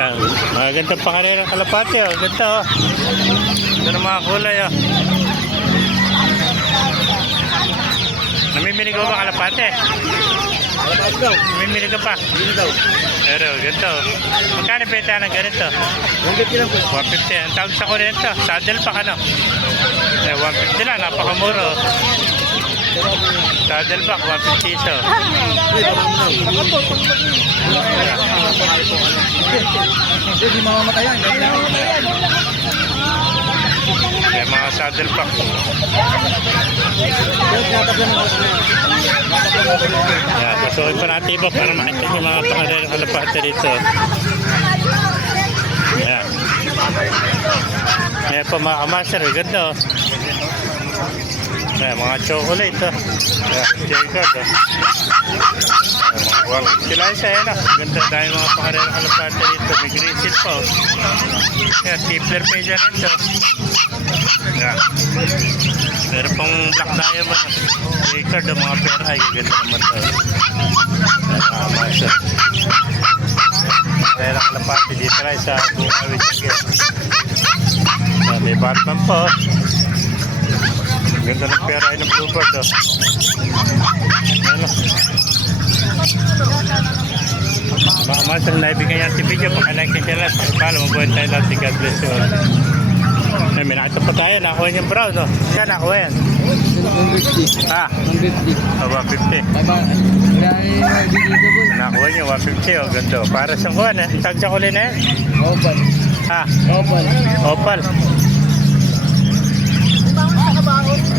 Yan. Magandang pangarera ng kalapati. Oh. Ganda oh. Ganda ng mga kulay oh. Namimili ko ba kalapati? Kalapati daw. Namimili ka pa? Hindi daw. Pero ganito oh. Magkano benta ng ganito? 150 lang po. 150. Ang tawag sa kurento. Saddle pa ka no? 150 lang. Napakamura oh. Saddle back, 150 piso. Hindi mamamatay yan. May mga saddle back. Yan, pasukin pa natin iba para makita yung mga pangalan ng kalapate rito. Yan. May pa mga kamaster, ganda oh. Yan, mga chocolate oh. Yan, J-card oh. Yan, mga sila isa yan oh. Ganda dahil mga pangalan ng kalapate rito. May grizzle pa oh. Yan, tipler pa dyan ito. Yan. Meron pang black diamond oh. J-card oh, mga pera ay ganda naman to. Yan, mga master. Kaya ng kalapate dito na sa Bungawit again. Yan, may Batman po oh. Ganda ng pera ay ng bluebird oh. Ano? Baka masang naibigay yan si video. Pag-like yung channel, pakipalo, mabuhay tayo lahat. God bless you all. Ay, may nakita pa tayo. Nakuha yung brown oh. Siya nakuha yan. 150. Ha? 150. 150. Nakuha niyo 150 oh. Ganda oh. Para siyang kuhan eh. Tag sa kulay na yan. Opal. Ha? Opal. Opal.